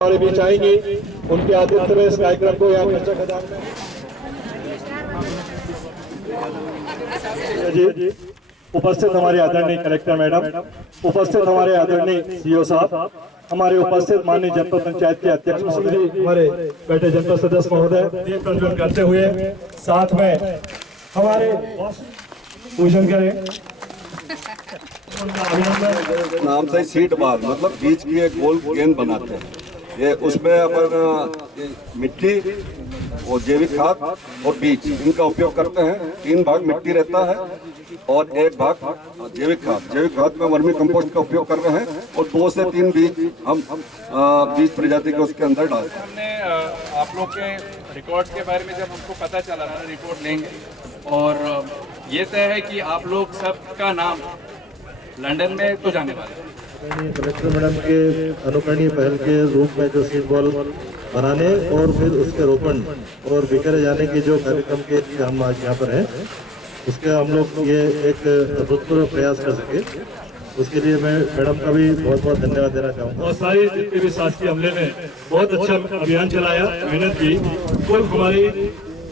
हमारे बीच आएंगी। उनके आतिथ्य में इस कार्यक्रम को यहाँ खर्चा खदान में जी उपस्थित हमारे आदरणीय कलेक्टर मैडम, उपस्थित हमारे आदरणीय सीओ साहब, हमारे उपस्थित माननीय जनपद पंचायत के अध्यक्ष महोदय, हमारे बैठे जनपद सदस्य महोदय, दीप प्रज्वलन करते हुए साथ में हमारे पूजन करें। नाम से सीट बाल मतलब बीच की एक गोल गेंद बनाते हैं। ये उसमें अपन मिट्टी और जैविक खाद और बीज इनका उपयोग करते हैं। 3 भाग मिट्टी रहता है और 1 भाग जैविक खाद। जैविक खाद में वर्मी कंपोस्ट का उपयोग कर रहे हैं और 2 से 3 बीज हम बीज प्रजाति के उसके अंदर डालते हैं। हमने आप लोग के रिकॉर्ड के बारे में जब हमको पता चला ना, रिपोर्ट लेंगे और ये तय है कि आप लोग सबका नाम लंदन में तो जाने वाले हैं। कलेक्टर मैडम के अनुकरणीय पहल के रूप में जो सीड बॉल बनाने और फिर उसके रोपण और बिखरे जाने के जो कार्यक्रम के हम आज यहाँ पर हैं, उसके हम लोग ये एक अभूतपूर्व प्रयास कर सके, उसके लिए मैं मैडम का भी बहुत बहुत धन्यवाद देना चाहूँगा। और सारी जितने भी शासकीय अमले ने बहुत अच्छा अभियान चलाया, मेहनत की। कुल हमारी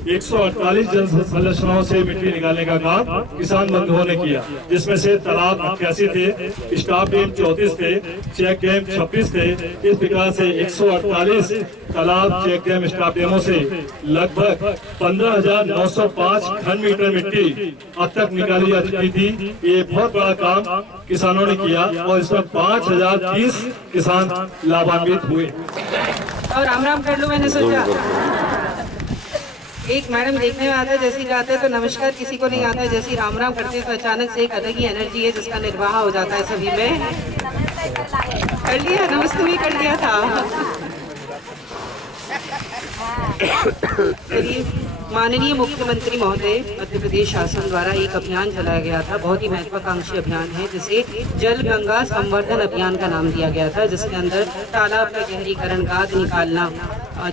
148 जल संरचनाओं से मिट्टी निकालने का काम किसान बंधुओं ने किया, जिसमें से तालाब 88 थे, स्टाफ डैम 34 थे, चेक डैम 26 थे। इस प्रकार से 148 तालाब, चेक डैम, स्टाफ डैमों से लगभग 15,905 घन मीटर मिट्टी अब तक निकाली जा चुकी थी। ये बहुत बड़ा काम किसानों ने किया और इसमें 5,030 किसान लाभान्वित हुए। और राम कर लो, मैंने सोचा एक मैडम देखने में आता है जैसी जाते हैं तो नमस्कार किसी को नहीं आता है, जैसी राम राम करते हैं तो अचानक से एक अलग ही एनर्जी है जिसका निर्वाह हो जाता है सभी में। कर लिया, नमस्ते भी कर लिया था। माननीय मुख्यमंत्री महोदय मध्य प्रदेश शासन द्वारा एक अभियान चलाया गया था, बहुत ही महत्वाकांक्षी अभियान है जिसे जल गंगा संवर्धन अभियान का नाम दिया गया था, जिसके अंदर तालाब का गहरीकरण, गाद निकालना,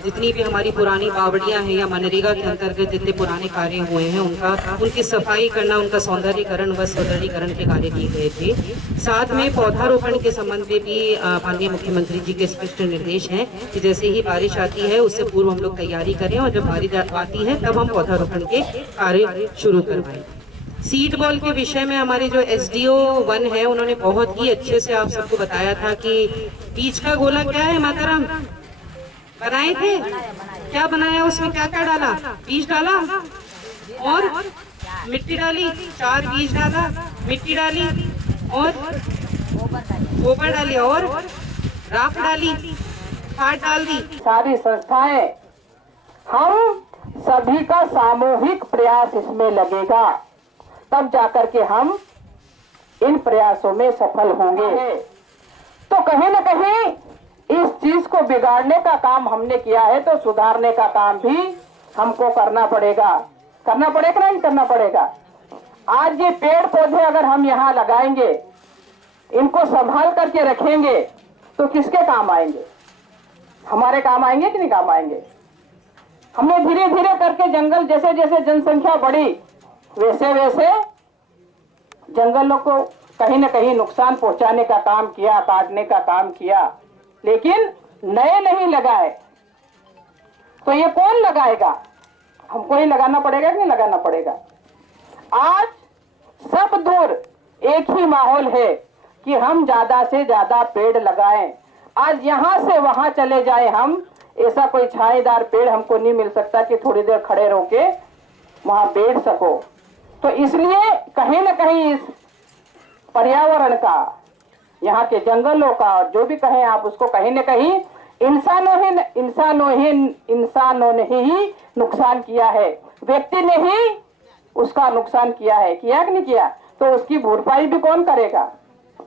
जितनी भी हमारी पुरानी बावड़ियां हैं या मनरेगा के अंतर्गत जितने पुराने कार्य हुए हैं उनकी सफाई करना, उनका सौंदर्यीकरण व सुदृढ़ीकरण के कार्य किए गए थे। साथ में पौधारोपण के संबंध में भी माननीय मुख्यमंत्री जी के स्पष्ट निर्देश हैं कि जैसे ही बारिश आती है उससे पूर्व हम लोग तैयारी करें और जब बारिश आती है तब हम पौधारोपण के कार्य शुरू करवाएं। सीड बॉल के विषय में हमारे जो SDO 1 है उन्होंने बहुत ही अच्छे से आप सबको बताया था कि बीज का गोला क्या है। माताराम बनाए थे, क्या बनाया, उसमें क्या क्या डाला? बीज डाला और मिट्टी डाली, 4 बीज डाला, मिट्टी डाली और गोबर डाली और राख डाली, खाद डाल दी। सारी संस्थाएं, हम सभी का सामूहिक प्रयास इसमें लगेगा, तब जाकर के हम इन प्रयासों में सफल होंगे। तो कहीं न कहीं इस चीज को बिगाड़ने का काम हमने किया है तो सुधारने का काम भी हमको करना पड़ेगा। करना पड़ेगा नहीं करना पड़ेगा। आज ये पेड़ पौधे अगर हम यहाँ लगाएंगे, इनको संभाल करके रखेंगे तो किसके काम आएंगे? हमारे काम आएंगे कि नहीं काम आएंगे? हमने धीरे धीरे करके जंगल, जैसे जैसे जनसंख्या बढ़ी वैसे वैसे जंगलों को कहीं न कहीं नुकसान पहुंचाने का काम किया, काटने का काम किया, लेकिन नए नहीं लगाए। तो ये कौन लगाएगा? हमको ही लगाना पड़ेगा कि नहीं लगाना पड़ेगा? आज सब दूर एक ही माहौल है कि हम ज्यादा से ज्यादा पेड़ लगाएं। आज यहाँ से वहां चले जाए हम, ऐसा कोई छाएदार पेड़ हमको नहीं मिल सकता कि थोड़ी देर खड़े रहो के वहां बैठ सको। तो इसलिए कहीं न कहीं इस पर्यावरण का, यहाँ के जंगलों का, और जो भी कहें आप उसको, कहीं न कहीं इंसानों ने ही नुकसान किया है। व्यक्ति ने ही उसका नुकसान किया है, किया कि नहीं किया? तो उसकी भरपाई भी कौन करेगा?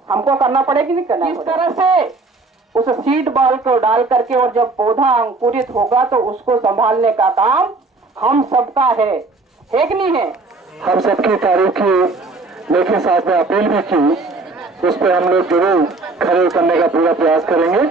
हमको करना पड़ेगी, नहीं करना? इस तरह से उस सीड बॉल को डाल करके और जब पौधा अंकुरित होगा तो उसको संभालने का काम हम सबका है कि नहीं है? हम सबकी तारीफ की, लेकिन साथ में अपील भी की, उस पर हम लोग जरूर खड़े करने का पूरा प्रयास करेंगे।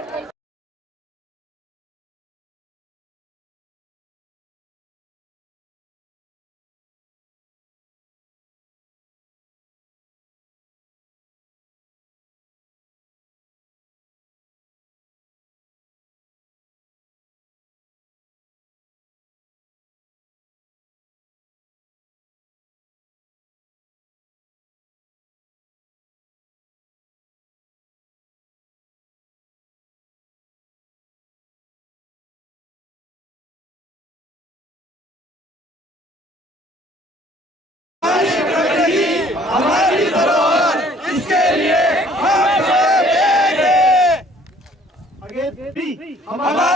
हमारा